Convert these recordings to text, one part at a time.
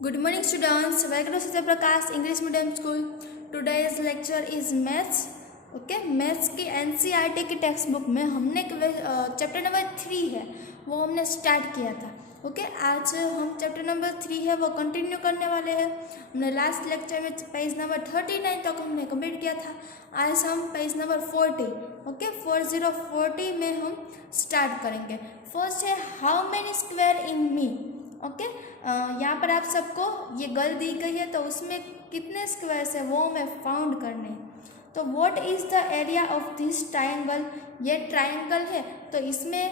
Good morning students, welcome to Satya Prakash English Medium School. Today's lecture is Maths. Okay maths की NCERT की text book में हमने chapter number 3 है वो हमने स्टार्ट किया था। ओके आज हम चैप्टर नंबर 3 है वो कंटिन्यू करने वाले हैं। हमने लास्ट लेक्चर में पेज नंबर 39 तक हमने कंप्लीट किया था। आज हम पेज नंबर 40 ओके 40 में हम स्टार्ट करेंगे। फर्स्ट है how many square in me. Okay यहाँ पर आप सबको ये गल दी गई है तो उसमें कितने स्क्वायर्स है वो हमें फाउंड करने हैं। तो what is the area of this triangle, ये ट्रायंगल है तो इसमें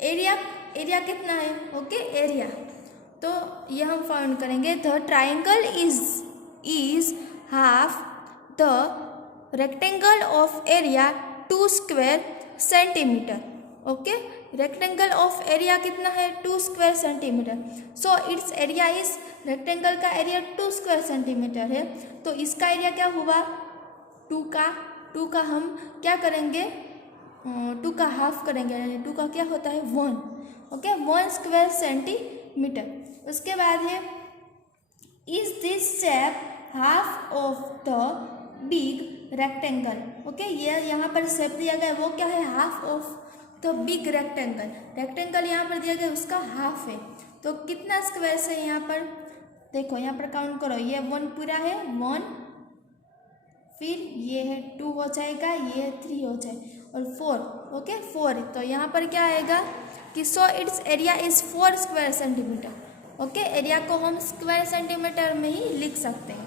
एरिया कितना है। ओके एरिया तो ये हम फाउंड करेंगे। The triangle is half the rectangle of area 2 square centimetre. Okay rectangle of area कितना है 2 square centimetre. So it's area is rectangle का एरिया 2 स्क्वायर सेंटीमीटर है तो इसका एरिया क्या हुआ 2 का हम क्या करेंगे 2 का हाफ करेंगे यानी 2 का क्या होता है 1। Okay 1 square centimetre. उसके बाद है is this shape half of the big rectangle. Okay ये यहाँ पर शेप दिया गया वो क्या है हाफ ऑफ तो बिग रेक्टेंगल यहाँ पर दिया गया उसका हाफ है तो कितना स्क्वायर है यहाँ पर देखो यहाँ पर काउंट करो ये 1 पूरा है 1 फिर ये है 2 हो जाएगा ये 3 हो जाए और 4 ओके 4 तो यहाँ पर क्या आएगा कि so it's area is 4 square centimetre. Okay area को हम स्क्वायर सेंटीमीटर में ही लिख सकते हैं।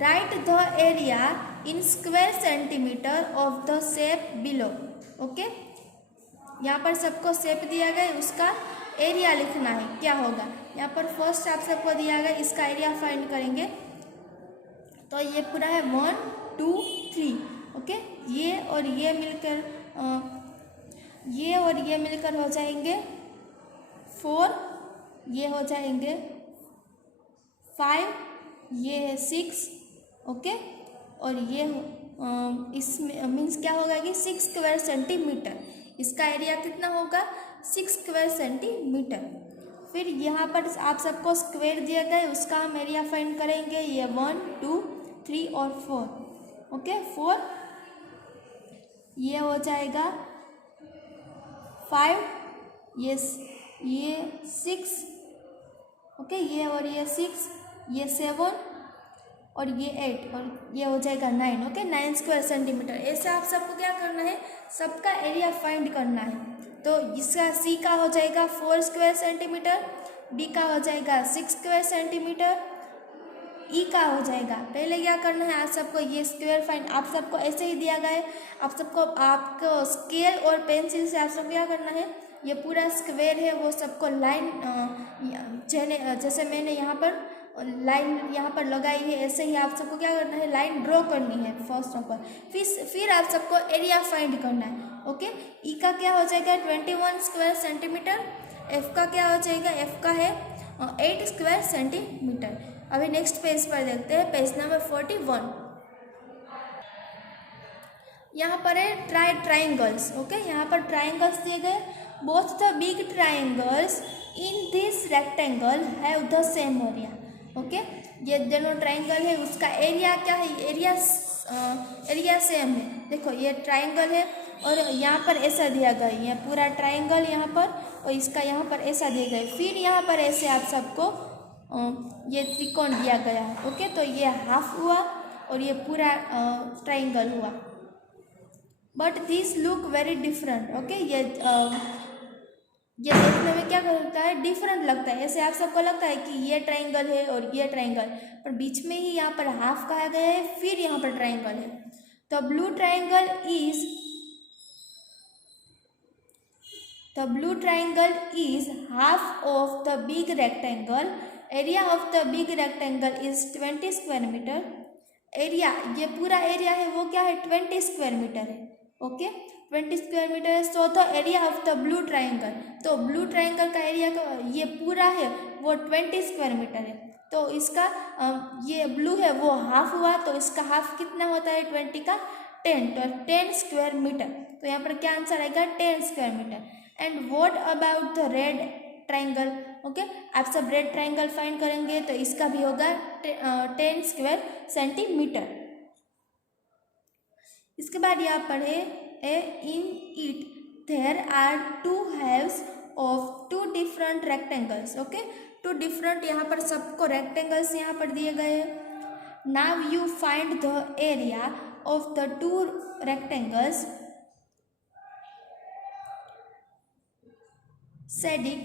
Right the area in square centimetre of the shape below. Okay यहाँ पर सबको शेप दिया गया उसका एरिया लिखना है क्या होगा। यहाँ पर फर्स्ट आप सबको दिया गया इसका एरिया फाइंड करेंगे तो ये पूरा है 1 2 3। ओके ये और ये मिलकर हो जाएंगे 4 ये हो जाएंगे 5 ये है 6। ओके और ये इसमें मीन्स क्या होगा कि 6 स्क्वायर सेंटीमीटर इसका एरिया कितना होगा 6 स्क्वायर सेंटीमीटर। फिर यहाँ पर आप सबको स्क्वायर दिया गया है उसका हम एरिया फाइंड करेंगे ये 1 2 3 और 4। ओके 4 ये हो जाएगा 5 ये 6। ओके ये और ये 6 ये 7 और ये 8 और ये हो जाएगा 9। Okay 9 square centimetre. ऐसे आप सबको क्या करना है सबका एरिया फाइंड करना है। तो इसका सी का हो जाएगा 4 स्क्वायर सेंटीमीटर, डी का हो जाएगा 6 स्क्वायर सेंटीमीटर, ई का हो जाएगा पहले क्या करना है आप सबको ये स्क्वायर फाइंड आप सबको ऐसे ही दिया गया है। आपको स्केल और पेंसिल से आप सबको क्या करना है ये पूरा स्क्वायर है वो सबको लाइन जैसे मैंने यहाँ पर लाइन यहाँ पर लगाई है ऐसे ही आप सबको क्या करना है लाइन ड्रॉ करनी है फर्स्ट पर फिर आप सबको एरिया फाइंड करना है। ओके ई का क्या हो जाएगा 21 स्क्वायर सेंटीमीटर, एफ का क्या हो जाएगा एफ का है 8 स्क्वायर सेंटीमीटर। अभी नेक्स्ट पेज पर देखते हैं पेज नंबर 41। यहाँ पर है ट्राइंगल्स। ओके यहाँ पर ट्राइंगल्स दिए गए both the big triangles in this rectangle have the same area. Okay ये दोनों ट्राइंगल है उसका एरिया क्या है एरिया सेम है। देखो ये ट्राइंगल है और यहाँ पर ऐसा दिया गया है पूरा ट्राइंगल यहाँ पर और इसका यहाँ पर ऐसा दिया गया फिर यहाँ पर ऐसे आप सबको ये त्रिकोण दिया गया है। ओके तो ये हाफ हुआ और ये पूरा ट्राइंगल हुआ but this look very different. Okay ये देखने में क्या लगता है डिफरेंट लगता है। ऐसे आप सबको लगता है कि ये ट्राइंगल है और ये ट्राइंगल पर बीच में ही यहाँ पर हाफ कहा गया है फिर यहाँ पर ट्राइंगल है। तो blue triangle is half of the big rectangle, area of the big rectangle is 20 square meter. Area ये पूरा एरिया है वो क्या है 20 स्क्वायर मीटर है। ओके 20 स्क्वायर मीटर है। So the area of the blue triangle तो ब्लू ट्राइंगल का एरिया ये पूरा है वो 20 स्क्वायर मीटर है तो इसका ये ब्लू है वो हाफ हुआ तो इसका हाफ कितना होता है 20 का 10 तो 10 स्क्वायर मीटर। तो यहाँ पर क्या आंसर आएगा 10 square meter. And what about the red triangle. Okay, आप सब रेड ट्राइंगल फाइंड करेंगे तो इसका भी होगा 10 स्क्वायर सेंटीमीटर। इसके बाद यहाँ पढ़े in it there are 2 halves of 2 different rectangles। ओके, 2 different यहाँ पर सबको रेक्टेंगल्स यहाँ पर दिए गए हैं। Now you find the area of the 2 rectangles। Sadiq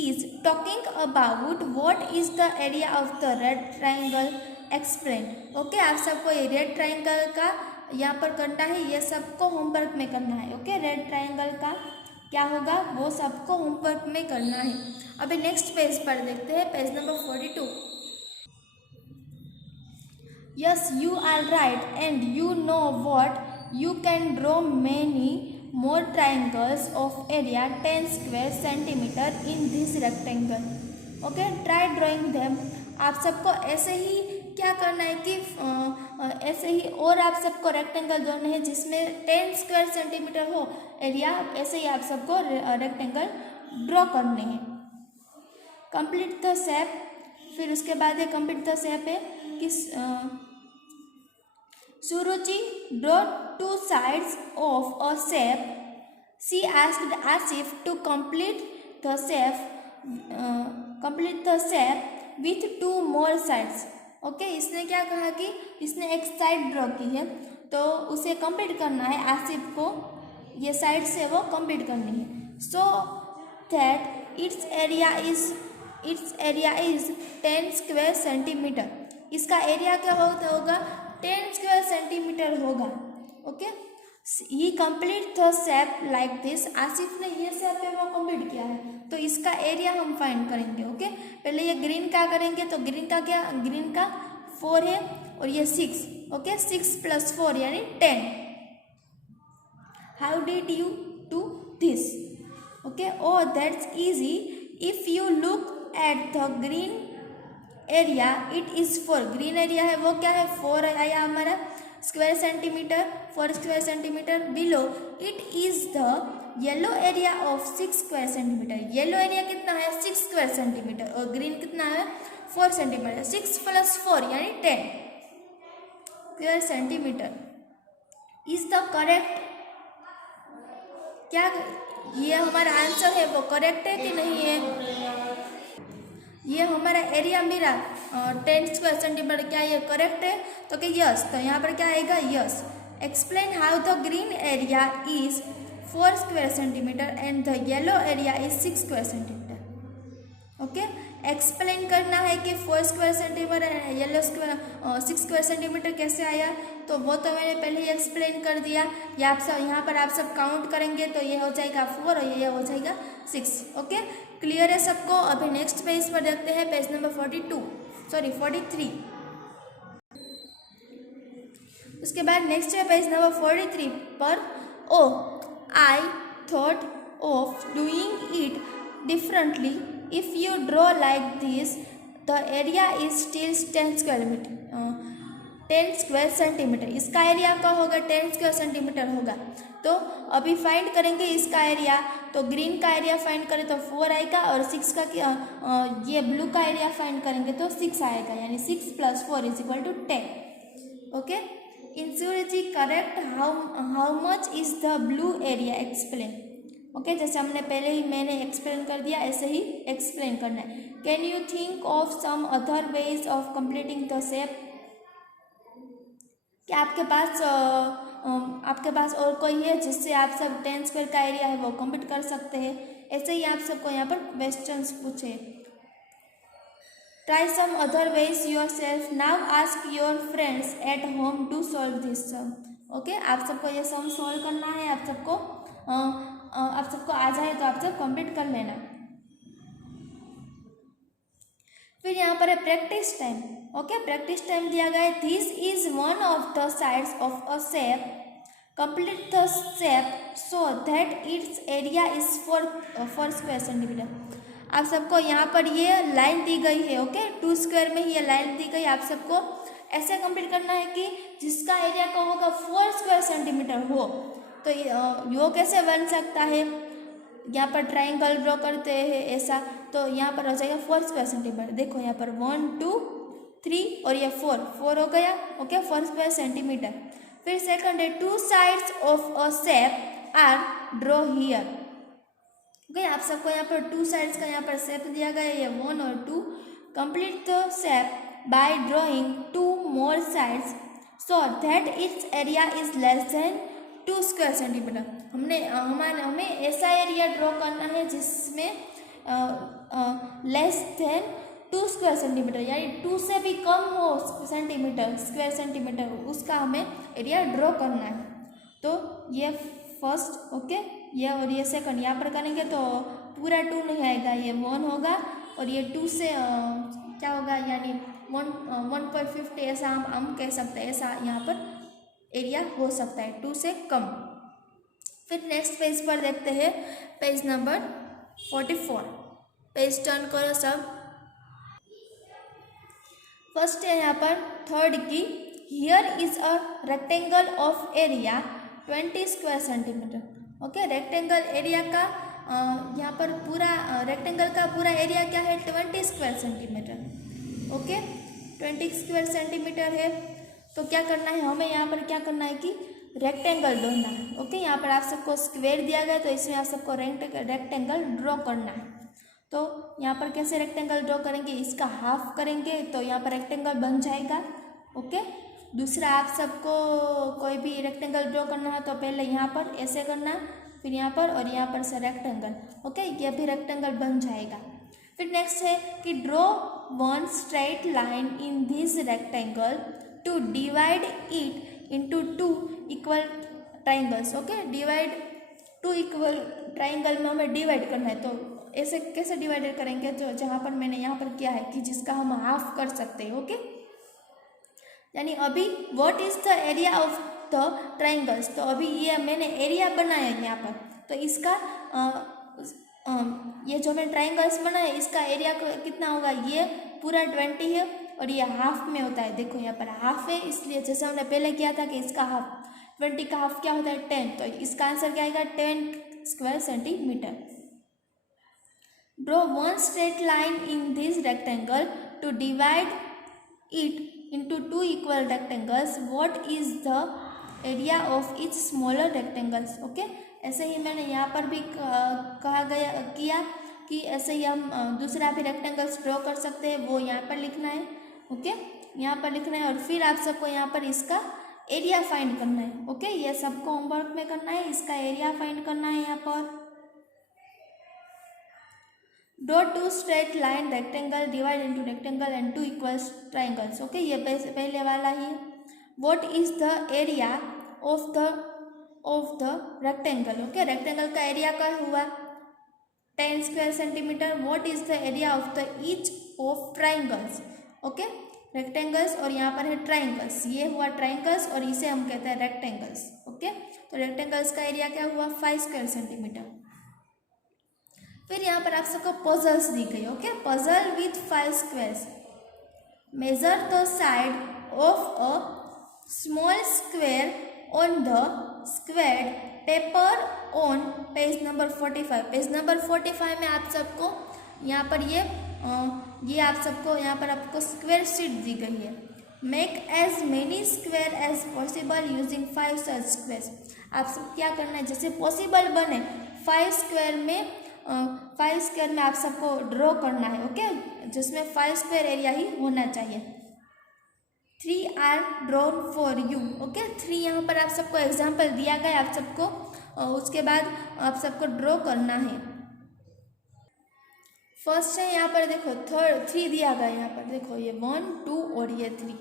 is talking about what is the area of the red triangle, explain। Okay, आप सबको ये रेड ट्राइंगल का यहाँ पर करना है, ये सबको होमवर्क में करना है। ओके, रेड ट्राइंगल का क्या होगा वो सबको होमवर्क में करना है। अभी नेक्स्ट पेज पर देखते हैं, page number 42। Yes you are right and you know what you can draw many more triangles of area 10 square centimeter in this rectangle। okay, try drawing them। आप सबको ऐसे ही क्या करना है कि ऐसे ही और आप सबको रेक्टेंगल जोड़ने हैं जिसमें 10 स्क्वायर सेंटीमीटर हो एरिया, ऐसे ही आप सबको रेक्टेंगल ड्रॉ करने हैं। कंप्लीट द शेप, फिर उसके बाद है कंप्लीट द शेप है कि Suruchi drew 2 sides of a shape। She asked Asif to complete the shape with 2 more sides। Okay, इसने क्या कहा कि इसने एक साइड ड्रॉ की है तो उसे कंप्लीट करना है, आसिफ को ये साइड से वो कंप्लीट करनी है। So that it's area is 10 square centimetre. इसका एरिया क्या होगा 10 स्क्वायर सेंटीमीटर होगा। Okay, he complete the shape like this. Asif ने ये शेप है वो कंप्लीट किया है तो इसका एरिया हम फाइंड करेंगे। ओके, पहले ये ग्रीन का करेंगे तो ग्रीन का 4 है और ये 6। ओके, 6 + 4 यानी 10। How did you do this? Okay, O that's easy. If you look at the green area it is 4। Green area है वो क्या है 4 आया हमारा square centimetre, 4 square centimetre. Below it is the yellow area of 6 square centimetre. Yellow area कितना है 6 square centimetre और green कितना है 4 सेंटीमीटर। 6 + 4 यानी 10 square centimetre is the correct. क्या ये हमारा आंसर है वो करेक्ट है कि नहीं है? ये हमारा एरिया मेरा 10 स्क्वायर सेंटीमीटर, क्या ये करेक्ट है? तो कि यस, तो यहाँ पर क्या आएगा yes. Explain how the green area is 4 square centimetre and the yellow area is 6 square centimetre. Okay, explain करना है कि 4 square centimetre yellow 6 square centimetre कैसे आया, तो वो तो मैंने पहले ही एक्सप्लेन कर दिया। या आप सब यहाँ पर आप सब काउंट करेंगे तो ये हो जाएगा 4 और ये हो जाएगा 6। ओके, क्लियर है सबको? अभी नेक्स्ट पेज पर देखते हैं, पेज नंबर 43। उसके बाद नेक्स्ट है पेज नंबर 43 पर। Oh I thought of doing it differently. If you draw like this the area is still 10 square centimetre. इसका एरिया क्या होगा 10 स्क्वायर सेंटीमीटर होगा। तो अभी फाइंड करेंगे इसका एरिया, तो ग्रीन का एरिया फाइंड करें तो 4 आएगा और 6 का ये ब्लू का एरिया फाइंड करेंगे तो 6 आएगा, यानी 6 + 4 = 10। ओके, इंश्योर जी correct. How much is the blue area? Explain. Okay, जैसे हमने पहले ही मैंने एक्सप्लेन कर दिया ऐसे ही एक्सप्लेन करना है। Can you think of some other ways of completing the shape? क्या आपके पास और कोई है जिससे आप सब 10 स्क्वायर का एरिया है वो कंप्लीट कर सकते हैं? ऐसे ही आप सबको यहाँ पर क्वेश्चंस पूछे। Try some other ways yourself. Now ask your friends at home to solve this sum. Okay, आप सबको ये सम सॉल्व करना है। आप सबको आ जाए तो आप सब कंप्लीट कर लेना। फिर यहाँ पर है practice time. Okay, practice time दिया गया है। This is one of the sides of a shape. Complete the shape so that it's area is 4 square centimetre. आप सबको यहाँ पर ये लाइन दी गई है। ओके, 2 स्क्वायर में ही ये लाइन दी गई। आप सबको ऐसे कंप्लीट करना है कि जिसका एरिया का होगा 4 स्क्वायर सेंटीमीटर हो। तो यो कैसे बन सकता है? यहाँ पर ट्राइंगल ड्रॉ करते हैं ऐसा, तो यहाँ पर हो जाएगा 4 स्क्वायर सेंटीमीटर। देखो यहाँ पर 1 2 3 और ये 4 हो गया, ओके, 4 स्क्वायर सेंटीमीटर। फिर सेकंड है 2 sides of a shape are draw here. Okay, आप सबको यहाँ पर 2 साइड्स का यहाँ पर शेप दिया गया है, ये 1 और 2। Complete the shape by drawing 2 more sides so that it's area is less than 2 square centimetre. हमें ऐसा एरिया ड्रॉ करना है जिसमें लेस देन 2 स्क्वायर सेंटीमीटर, यानी 2 से भी कम हो सेंटीमीटर, स्क्वायर सेंटीमीटर, उसका हमें एरिया ड्रॉ करना है। तो ये फर्स्ट, ओके, ये और ये सेकंड यहाँ पर करेंगे तो पूरा 2 नहीं आएगा, ये 1 होगा और ये 2 से क्या होगा, यानी 1.50 ऐसा हम कह सकते हैं, ऐसा यहाँ पर एरिया हो सकता है 2 से कम। फिर नेक्स्ट पेज पर देखते हैं, पेज नंबर 44। पेज टर्न करो सब। फर्स्ट है यहाँ पर थर्ड की, here is a rectangle of area 20 square centimetre. Okay, rectangle area का यहाँ पर पूरा रेक्टेंगल का पूरा एरिया क्या है, 20 square centimetre. Okay, 20 square centimetre है। तो क्या करना है हमें, यहाँ पर क्या करना है कि रेक्टेंगल ढूंढना है। ओके, यहाँ पर आप सबको स्क्वायर दिया गया तो इसमें आप सबको रेक्टेंगल ड्रॉ करना है। तो यहाँ पर कैसे रेक्टेंगल ड्रॉ करेंगे, इसका हाफ करेंगे तो यहाँ पर रेक्टेंगल बन जाएगा। ओके, दूसरा आप सबको कोई भी रेक्टेंगल ड्रॉ करना है तो पहले यहाँ पर ऐसे करना है, फिर यहाँ पर और यहाँ पर से रेक्टेंगल। ओके, ये भी रेक्टेंगल बन जाएगा। फिर नेक्स्ट है कि draw 1 straight line in this rectangle to divide it into 2 equal triangles. Okay, divide 2 equal triangle में हमें डिवाइड करना है, तो ऐसे कैसे डिवाइडेड करेंगे, जो जहाँ पर मैंने यहाँ पर किया है कि जिसका हम हाफ कर सकते हैं। ओके, यानी अभी what is the area of the triangles, तो अभी ये मैंने एरिया बनाया है यहाँ पर, तो इसका ये जो मैंने ट्राइंगल्स बनाया इसका एरिया कितना होगा, ये पूरा 20 है और ये हाफ में होता है। देखो यहाँ पर हाफ है, इसलिए जैसे हमने पहले किया था कि इसका हाफ 20 का हाफ क्या होता है 10, तो इसका आंसर क्या आएगा 10 square centimetre. Draw 1 straight line in this rectangle to divide it into 2 equal rectangles, what is the area of each smaller rectangles. Okay, ऐसे ही मैंने यहाँ पर भी किया कि ऐसे ही हम दूसरा भी रेक्टेंगल्स ड्रॉ कर सकते हैं, वो यहाँ पर लिखना है। ओके, यहाँ पर लिखना है और फिर आप सबको यहाँ पर इसका एरिया फाइंड करना है। ओके, ये सबको होमवर्क में करना है, इसका एरिया फाइंड करना है। यहाँ पर draw 2 straight line rectangle divide into rectangle and 2 equal triangles. Okay, ये पहले वाला ही। What is the area of the rectangle. Okay, rectangle का एरिया क्या हुआ 10 square centimetre. What is the area of the each of triangles. Okay, rectangles और यहाँ पर है ट्राइंगल्स, ये हुआ ट्राइंगल्स और इसे हम कहते हैं रेक्टेंगल्स। ओके, तो रेक्टेंगल्स का एरिया क्या हुआ 5 स्क्वायर सेंटीमीटर। फिर यहाँ पर आप सबको पजल्स दी गई। Okay, puzzle with 5 squares. Measure the side of a small square on the squared paper on page number 45। Page number 45 में आप सबको यहाँ पर ये आप सबको यहाँ पर आपको स्क्वायर शीट दी गई है। Make as many square as possible using 5 such squares. आप सब क्या करना है, जैसे पॉसिबल बने 5 स्क्वायर में आप सबको ड्रॉ करना है। ओके, जिसमें 5 स्क्वायर एरिया ही होना चाहिए। 3 are drawn for you. Okay, 3 यहाँ पर आप सबको एग्जाम्पल दिया गया, आप सबको उसके बाद आप सबको ड्रॉ करना है। फर्स्ट है यहाँ पर देखो 3 दिया गया, यहाँ पर देखो ये 1 2 और ये 3।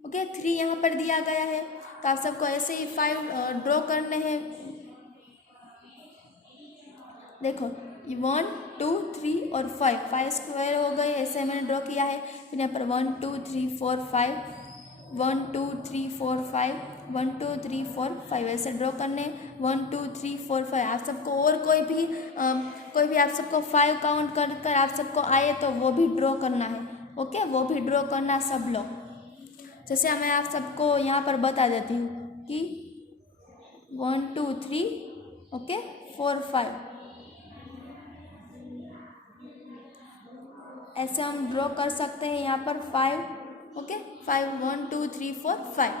ओके, 3 यहाँ पर दिया गया है, तो आप सबको ऐसे ही 5 ड्रॉ करने हैं। देखो ये 1 2 3 और 5 स्क्वायर हो गए, ऐसे मैंने ड्रॉ किया है। फिर यहाँ पर 1 2 3 4 5 1 2 3 4 5 1 2 3 4 5 ऐसे ड्रॉ करने 1 2 3 4 5। आप सबको और कोई भी आप सबको 5 काउंट कर आप सबको आए तो वो भी ड्रॉ करना है। ओके, वो भी ड्रॉ करना सब लोग। जैसे मैं आप सबको यहाँ पर बता देती हूँ कि 1 2 3 ओके 4 5 ऐसे हम ड्रॉ कर सकते हैं यहाँ पर 5, okay 5 1 2 3 4 5।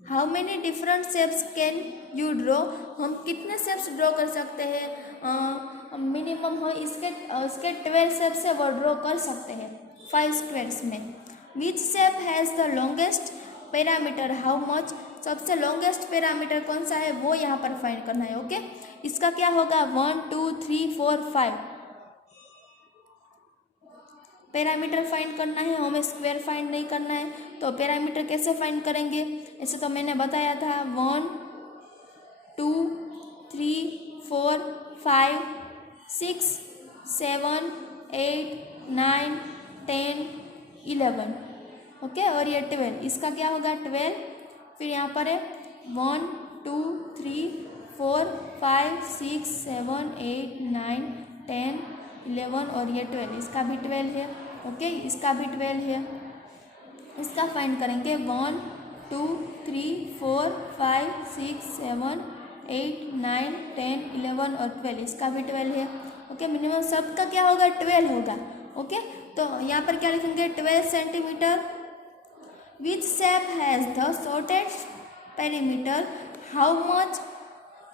How many different shapes can you draw, हम कितने शेप्स ड्रॉ कर सकते हैं, मिनिमम हो इसके 12 शेप्स है वो ड्रॉ कर सकते हैं 5 स्क्वायर्स में। Which shape has the longest parameter, how much, सबसे लॉन्गेस्ट पैरामीटर कौन सा है वो यहाँ पर फाइंड करना है। ओके इसका क्या होगा 1 2 3 4 5 पैरामीटर फाइंड करना है, हमें स्क्वायर फाइंड नहीं करना है। तो पैरामीटर कैसे फाइंड करेंगे, ऐसे तो मैंने बताया था 1 2 3 4 5 6 7 8 9 10 11, ओके और ये 12, इसका क्या होगा 12। फिर यहाँ पर है 1 2 3 4 5 6 7 8 9 10 11 और ये 12, इसका भी 12 है। ओके इसका भी 12 है, इसका फाइंड करेंगे 1 2 3 4 5 6 7 8 9 10 11 और 12, इसका भी 12 है। ओके मिनिमम सबका क्या होगा 12 होगा। ओके तो यहाँ पर क्या लिखेंगे 12 centimetre. Which shape has the shortest parameter, how much,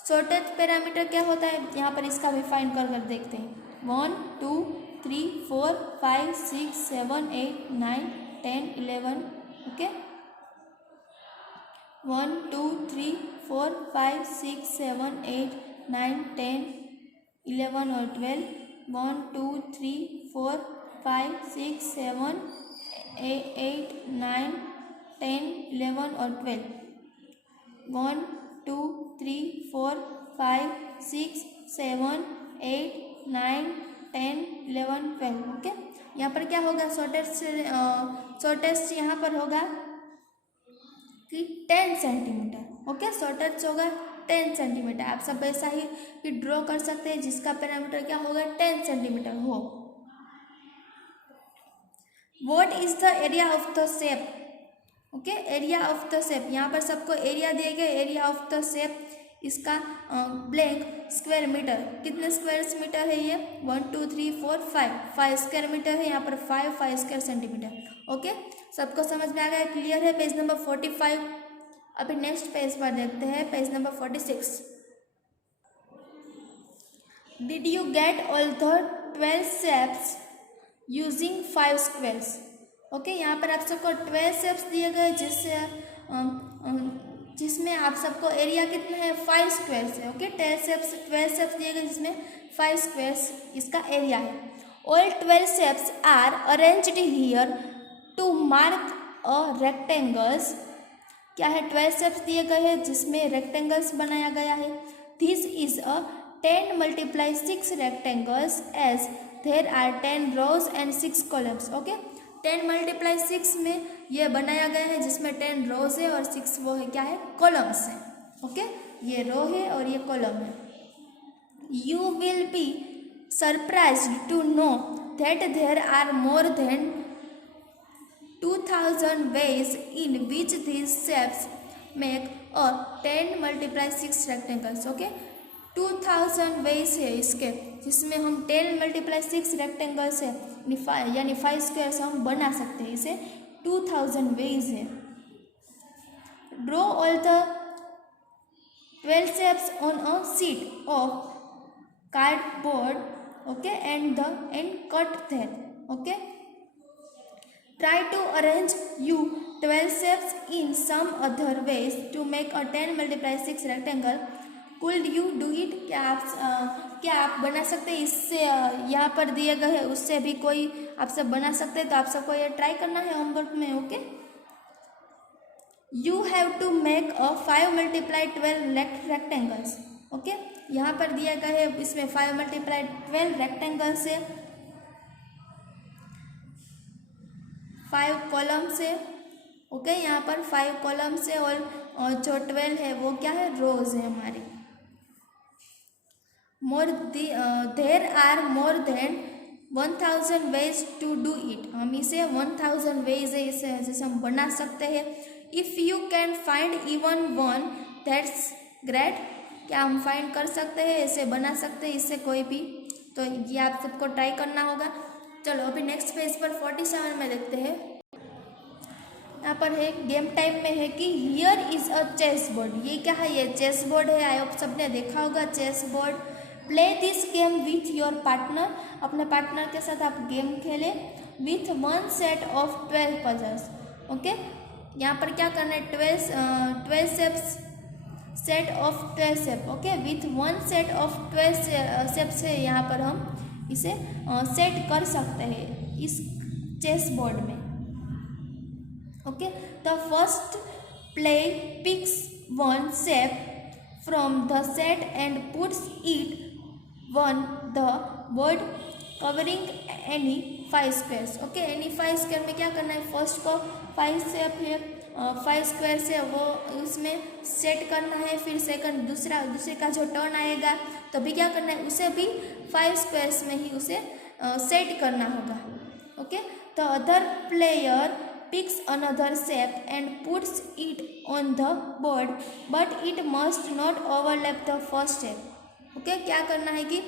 shortest parameter क्या होता है यहाँ पर, इसका भी फाइंड कर देखते हैं 1 2 3 4 5 6 7 8 9 10 11, ओके 1 2 3 4 5 6 7 8 9 10 11 और 12, 1 2 3 4 5 6 7 8 9 10 11 और 12, 1 2 3 4 5 6 7 8 9 10 11 12, ओके यहाँ पर क्या होगा शॉर्टेस्ट यहाँ पर होगा कि 10 सेंटीमीटर। ओके शॉर्टेस्ट होगा 10 सेंटीमीटर। आप सब ऐसा ही ड्रॉ कर सकते हैं जिसका पैरामीटर क्या होगा 10 सेंटीमीटर हो। What is the area of the shape, okay area of the shape, यहाँ पर सबको एरिया दिए गए, एरिया ऑफ द शेप इसका ब्लैंक स्क्वायर मीटर, कितने स्क्वायर मीटर है ये 1 2 3 4 5 स्क्वायर मीटर है, यहाँ पर 5 स्क्वायर सेंटीमीटर। ओके सबको समझ में आ गया, क्लियर है। Page number 45। अभी नेक्स्ट पेज पर देखते हैं, page number 46। Did you get all the 12 shapes using 5 squares, okay यहाँ पर आप सबको 12 शेप्स दिए गए जिसमें आप सबको एरिया कितना है 5 स्क्वायर्स है। ओके 12 शेप्स दिए गए जिसमें 5 स्क्वायर्स इसका एरिया है। All 12 shapes are arranged here to mark a rectangles, क्या है 12 शेप्स दिए गए हैं जिसमें रेक्टेंगल्स बनाया गया है। This is a 10 × 6 rectangles as there are 10 rows and 6 columns. Okay 10 × 6 में ये बनाया गया है जिसमें 10 रोज है और 6 वो है क्या है कॉलम्स है। ओके ये रो है और ये कॉलम है। You will be surprised to know that there are more than 2000 ways in which these shapes make a 10 × 6 rectangles। Okay 2000 ways है इसके जिसमें हम 10 × 6 रेक्टेंगल्स है यानी 5 स्क्वायर्स हम बना सकते हैं, इसे 2000 ways है। Draw all the 12 shapes on a sheet of cardboard, okay and cut them। okay try to arrange you 12 shapes in some other ways to make a 10 × 6 rectangle। could you do it, क्या आप बना सकते हैं इससे, यहाँ पर दिए गए है उससे भी कोई आप सब बना सकते हैं, तो आप सबको ये ट्राई करना है होमवर्क में। Okay you have to make a 5 × 12 rectangles. Okay यहाँ पर दिया गया है इसमें 5 × 12 रेक्टेंगल्स है, 5 कॉलम्स है। ओके यहाँ पर 5 कॉलम्स है और जो 12 है वो क्या है रोज है हमारी। There are more than 1000 ways to do it, हम इसे 1000 ways है इसे जैसे हम बना सकते हैं। If you can find even one that's great, क्या हम फाइंड कर सकते हैं इसे बना सकते हैं इससे कोई भी, तो ये आप सबको ट्राई करना होगा। चलो अभी नेक्स्ट पेज पर 47 में देखते हैं। यहाँ पर है गेम टाइम में है कि here is a chess board. ये क्या है? ये चेस बोर्ड है। आई होप सबने देखा होगा chess board. Play this game with your partner. अपने पार्टनर के साथ आप गेम खेलें। With one set of 12 puzzles. Okay, यहाँ पर क्या करना है? 12 shapes, set of 12 shape. Okay, with one set of 12 shape से यहाँ पर हम इसे सेट कर सकते हैं इस चेस बोर्ड में। Okay, the first player picks one shape from the set and puts it on the board covering any 5 squares. Okay, any 5 square में क्या करना है? फर्स्ट को 5 शेप है, 5 स्क्वायर से वो उसमें सेट करना है। फिर सेकंड दूसरे का जो टर्न आएगा तो भी क्या करना है? उसे भी 5 स्क्वायर्स में ही उसे सेट करना होगा। Okay, the other player picks another shape and puts it on the board but it must not overlap the first shape. Okay, क्या करना है कि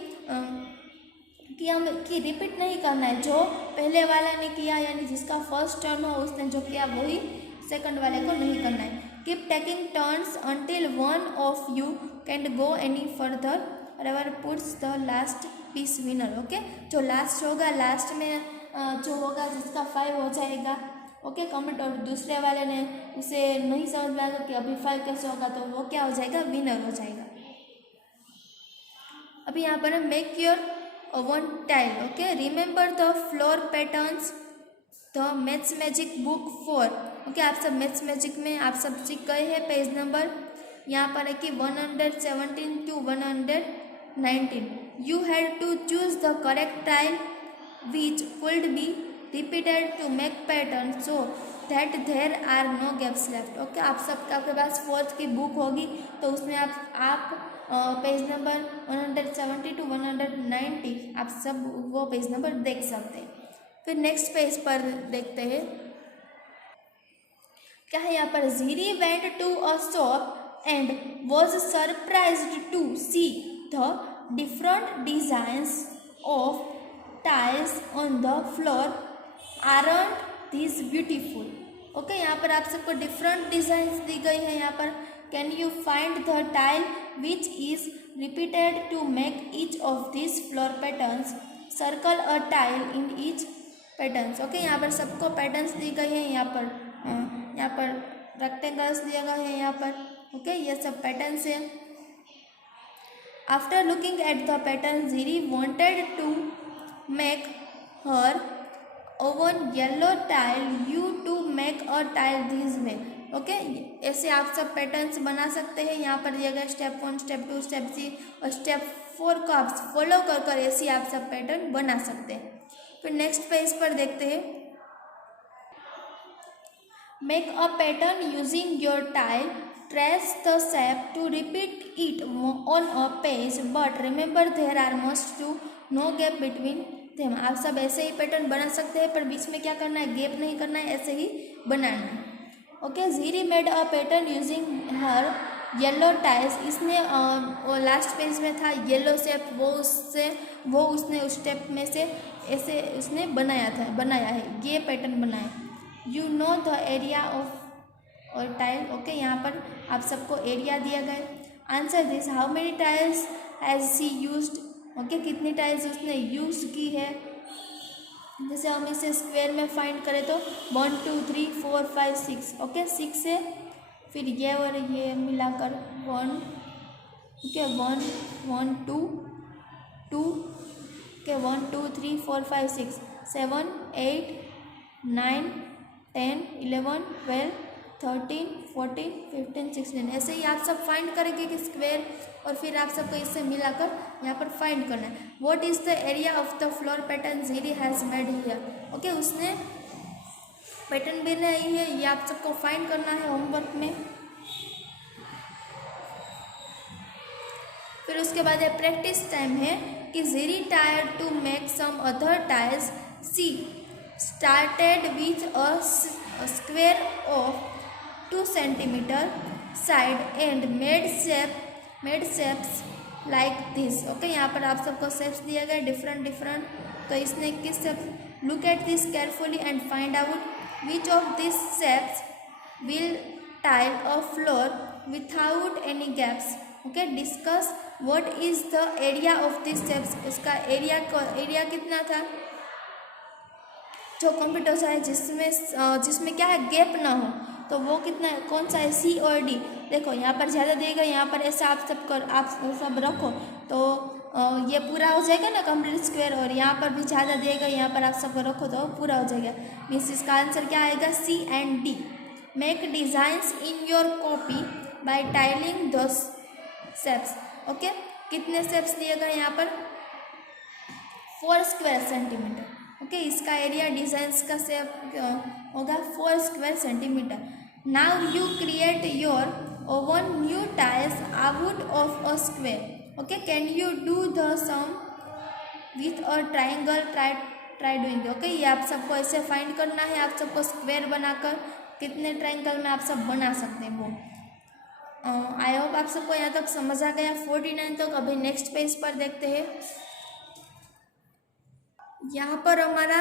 रिपीट नहीं करना है। जो पहले वाला ने किया यानी जिसका फर्स्ट टर्न हो उसने जो किया वही सेकंड वाले को नहीं करना है। Keep taking turns until one of you can go any further. whoever puts the last piece winner. Okay, जो लास्ट होगा, लास्ट में जो होगा जिसका 5 हो जाएगा। Okay, comment. और दूसरे वाले ने उसे नहीं समझ में आएगा कि अभी 5 कैसे होगा तो वो क्या हो जाएगा? विनर हो जाएगा। अभी यहाँ पर make your one tile. Okay, remember the floor patterns the maths magic book 4। Okay, आप सब मैथ्स मैजिक में आप सब सीख गए हैं। पेज नंबर यहाँ पर है कि 117 to 119। You had to choose the correct tile which could be repeated to make pattern so that there are no gaps left. Okay, आप सबका आपके पास 4th की बुक होगी तो उसमें आप पेज नंबर 170 to 190 आप सब वो पेज नंबर देख सकते हैं। फिर नेक्स्ट पेज पर देखते हैं क्या है यहाँ पर। जीरी went to a shop and was surprised to see the different designs of tiles on the floor. Aren't these beautiful? Okay, यहाँ पर आप सबको डिफरेंट डिजाइंस दी गई है। यहाँ पर can you find the tile which is repeated to make each of this floor patterns. Circle a tile in each patterns. Okay, यहाँ पर सबको पैटर्न्स दी गई है। यहाँ पर रेक्टेंगल्स दिए गए हैं यहाँ पर। ओके, ये सब पैटर्न्स है। After looking at the pattern Jiri wanted to make her own yellow tile you to make a tile this में। ओके, ऐसे आप सब पैटर्न्स बना सकते हैं। यहाँ पर दिया गया स्टेप 1, स्टेप 2, स्टेप 3 और स्टेप 4 को आप फॉलो कर ऐसे आप सब पैटर्न बना सकते हैं। फिर नेक्स्ट पेज पर देखते हैं। Make a pattern using your tile, trace the shape to repeat it on a page but remember there are must to no gap between them. आप सब ऐसे ही पैटर्न बना सकते हैं पर बीच में क्या करना है? गैप नहीं करना है, ऐसे ही बनाना है। Okay, Jiri made a pattern using her yellow tiles. इसने वो लास्ट पेज में था येलो शेप, वो उसने उस स्टेप में से ऐसे उसने बनाया है ये पैटर्न बनाया। You know the area of our tile. Okay, यहाँ पर आप सबको एरिया दिया गया। Answer this, how many tiles has she used. Okay, कितनी टाइल्स उसने यूज की है। जैसे हम इसे स्क्वायर में फाइंड करें तो 1 2 3 4 5 6। ओके, 6 है, फिर ये और ये मिलाकर 1। Okay, 1 1 2 2 okay 1 2 3 4 5 6 7 8 9 10 11 12 13 14 15 16। ऐसे ही आप सब फाइंड करेंगे कि स्क्वायर और फिर आप सबको इससे मिलाकर यहाँ पर फाइंड करना है। What is the area of the floor pattern Jiri has made here. Okay, उसने पैटर्न बनाई है, ये आप सबको फाइंड करना है होमवर्क में। फिर उसके बाद ये प्रैक्टिस टाइम है कि Jiri tried to make some other tiles. She started with a square of 2 centimeter side and made shapes like this. Okay, यहाँ पर आप सबको शेप्स दिए गए डिफरेंट तो इसने किस shape, look at this carefully and find out which of this shapes will tile a floor without any gaps. Okay, discuss what is the area of this shapes. उसका एरिया कितना था जो computer है जिसमें क्या है, गैप ना हो, तो वो कितना है, कौन सा है, सी और डी। देखो यहाँ पर ज़्यादा दिएगा, यहाँ पर ऐसा आप सब रखो तो ये पूरा हो जाएगा ना कंप्लीट स्क्वायर, और यहाँ पर भी ज़्यादा दिएगा, यहाँ पर आप सब रखो तो पूरा हो जाएगा। मीन्स इसका आंसर क्या आएगा, C and D. Make designs in your copy by tiling the shapes. Okay, कितने शेप्स दिए गए यहाँ पर, 4 स्क्वायर सेंटीमीटर। ओके, इसका एरिया डिजाइंस का शेप होगा 4 square centimetre. Now you create your own new tiles out of a square. Okay, can you do the some with a triangle, try doing. Okay, ये आप सबको ऐसे find करना है, आप सबको स्क्वायर बनाकर कितने ट्राइंगल में आप सब बना सकते हैं वो। आई होप आप सबको यहाँ तक समझ आ गया 49 तक। अभी नेक्स्ट पेज पर देखते हैं। यहाँ पर हमारा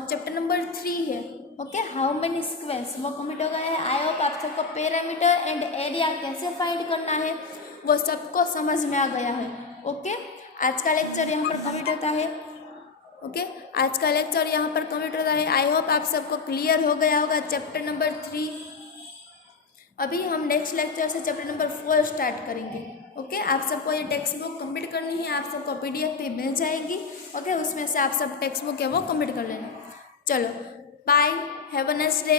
चैप्टर नंबर 3 है। ओके, हाउ मेनी स्क्वायर्स, वो कंप्लीट हो गया है। आई होप आप सबको पैरामीटर एंड एरिया कैसे फाइंड करना है वो सबको समझ में आ गया है। ओके, आज का लेक्चर यहाँ पर कंप्लीट होता है। ओके, आज का लेक्चर यहाँ पर कंप्लीट होता है। आई होप आप सबको क्लियर हो गया होगा चैप्टर नंबर 3। अभी हम नेक्स्ट लेक्चर से चैप्टर नंबर 4 स्टार्ट करेंगे। ओके, आप सबको ये टेक्स्ट बुक कंप्लीट करनी है, आप सबको PDF पे मिल जाएगी। ओके, उसमें से आप सब टेक्स्ट बुक है वो कंप्लीट कर लेना। चलो, bye, have a nice day.